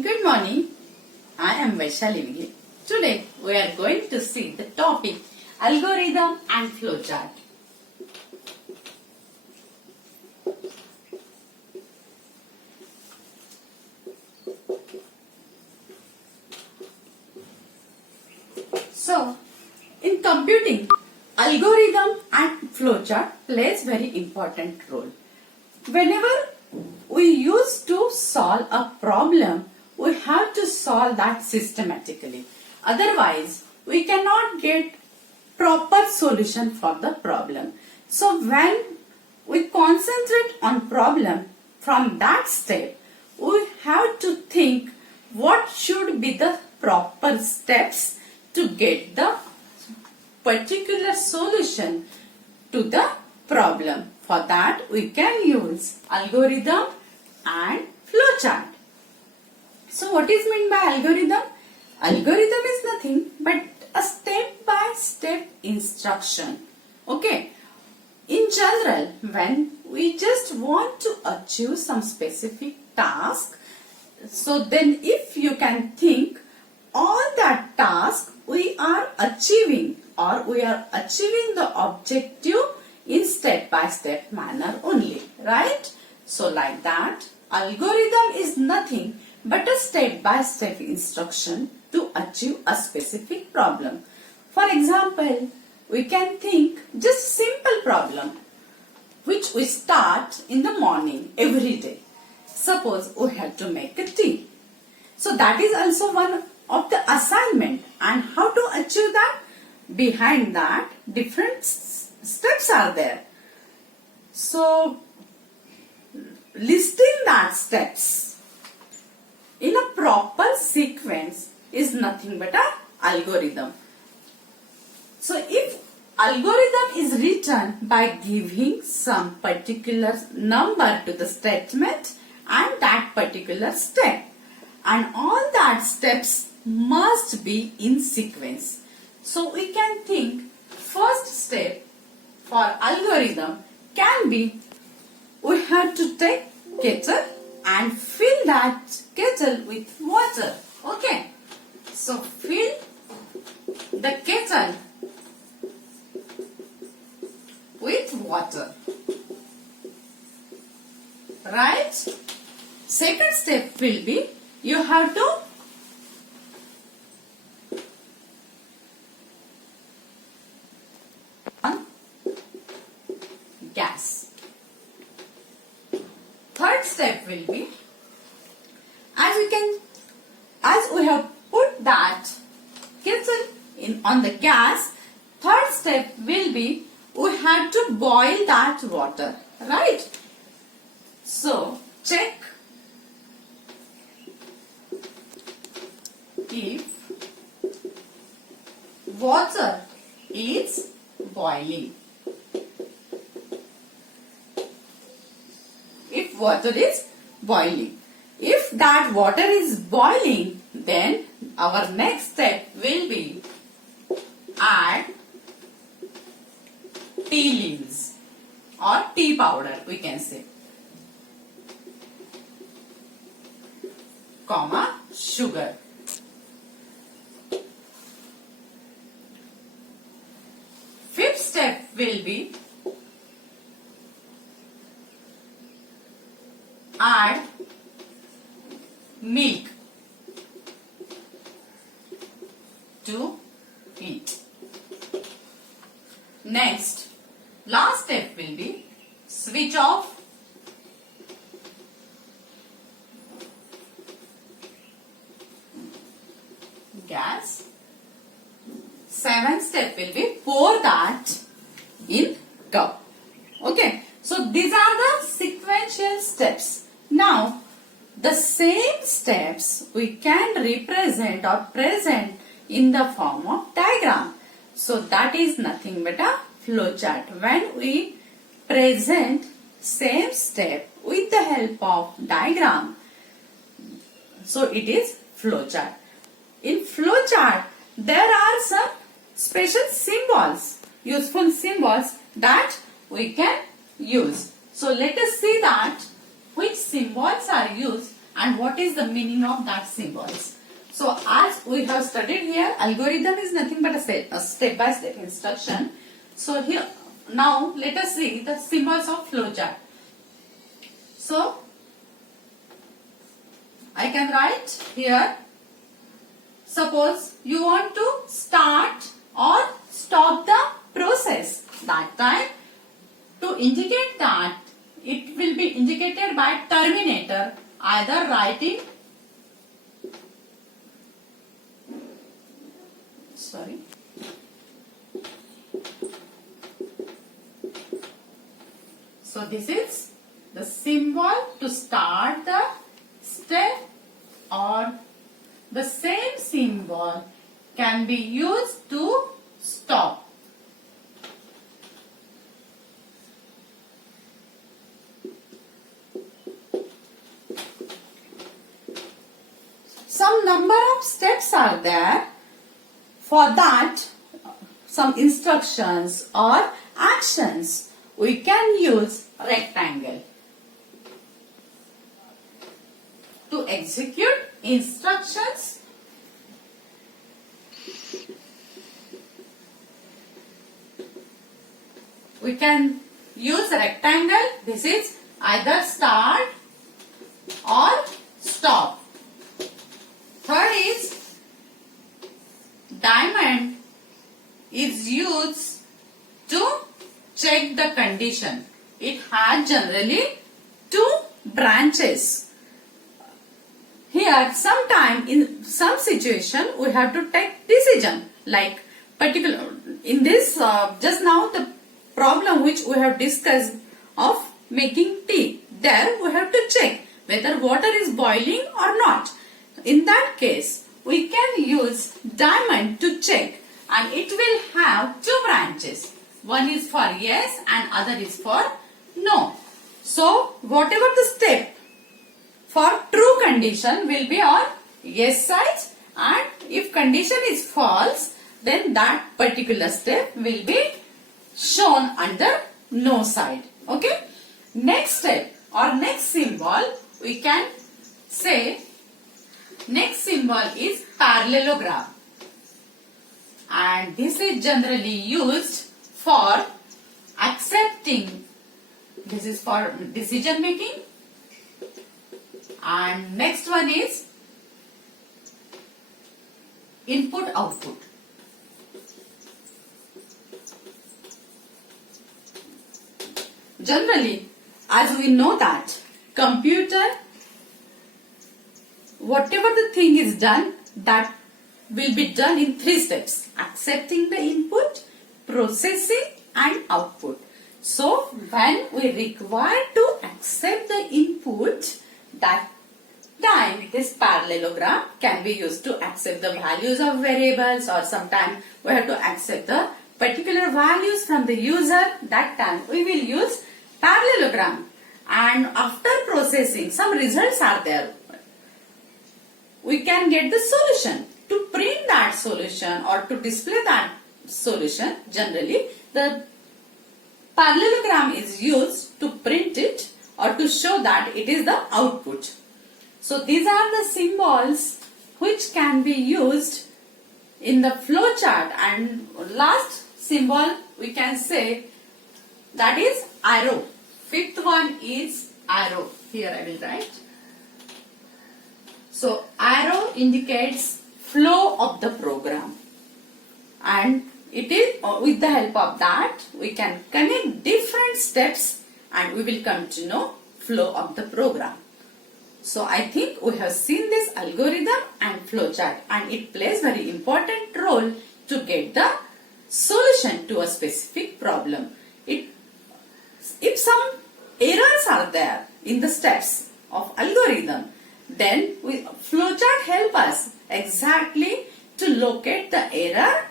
Good morning. I am Vaishali. Today we are going to see the topic algorithm and flowchart. So, in computing, algorithm and flowchart plays very important role. Whenever we used to solve a problem, we have to solve that systematically. Otherwise, we cannot get proper solution for the problem. So when we concentrate on problem, from that step, we have to think what should be the proper steps to get the particular solution to the problem. For that, we can use algorithm and flowchart. So what is meant by algorithm? Algorithm is nothing but a step-by-step instruction. Okay. In general, when we just want to achieve some specific task, so then if you can think on that task we are achieving or we are achieving the objective in step-by-step manner only, right? So like that, algorithm is nothing but a step-by-step instruction to achieve a specific problem. For example, we can think just simple problem which we start in the morning every day. Suppose we have to make a tea. So that is also one of the assignment, and how to achieve that? Behind that, different steps are there. So listing that steps in a proper sequence is nothing but an algorithm. So if algorithm is written by giving some particular number to the statement and that particular step, and all that steps must be in sequence. So we can think first step for algorithm can be we have to take kettle and fill that kettle with water. Okay. So fill the kettle with water. Right? Second step will be you have to on gas. Third step will be as we have put that kettle on the gas, third step will be we have to boil that water, right? So check if water is boiling. If water is boiling. If that water is boiling, then our next step will be add tea leaves or tea powder, we can say, comma sugar. Fifth step will be add milk to it. Next, last step will be switch off gas. Seventh step will be pour that in cup. Okay. So these are the sequential steps. Now, the same steps we can represent or present in the form of diagram. So that is nothing but a flowchart. When we present same step with the help of diagram, so it is flowchart. In flowchart, there are some special symbols, useful symbols that we can use. So let us see that which symbols are used and what is the meaning of that symbols. So as we have studied here, algorithm is nothing but a step-by-step instruction. So here, now let us see the symbols of flowchart. So I can write here, suppose you want to start or stop the process. That time, to indicate that, it will be indicated by terminator, either writing, so this is the symbol to start the step, or the same symbol can be used to stop. Some number of steps are there. For that, some instructions or actions, we can use rectangle. To execute instructions, we can use rectangle. This is either start or stop. Third is diamond is used to check the condition. It has generally 2 branches. Here, sometime in some situation, we have to take decision. Like particular in this just now the problem which we have discussed of making tea. There we have to check whether water is boiling or not. In that case, we can use diamond to check, and it will have 2 branches. One is for yes and other is for no. So, whatever the step for true condition will be on yes side, and if condition is false, then that particular step will be shown under no side. Okay. Next step or next symbol, we can say next symbol is parallelogram, and this is generally used for accepting. This is for decision making, and next one is input output. Generally, as we know that computer, whatever the thing is done, that will be done in 3 steps: accepting the input, processing and output. So, when we require to accept the input, that time this parallelogram can be used to accept the values of variables, or sometimes we have to accept the particular values from the user. That time we will use parallelogram. And after processing, some results are there. We can get the solution. To print that solution or to display that solution, generally the parallelogram is used to print it or to show that it is the output. So these are the symbols which can be used in the flowchart. And last symbol we can say that is arrow. 5th one is arrow. Here I will write. So arrow indicates flow of the program, and it is with the help of that we can connect different steps and we will come to know flow of the program. So I think we have seen this algorithm and flowchart, and it plays very important role to get the solution to a specific problem. If some errors are there in the steps of algorithm, then flowchart help us exactly to locate the error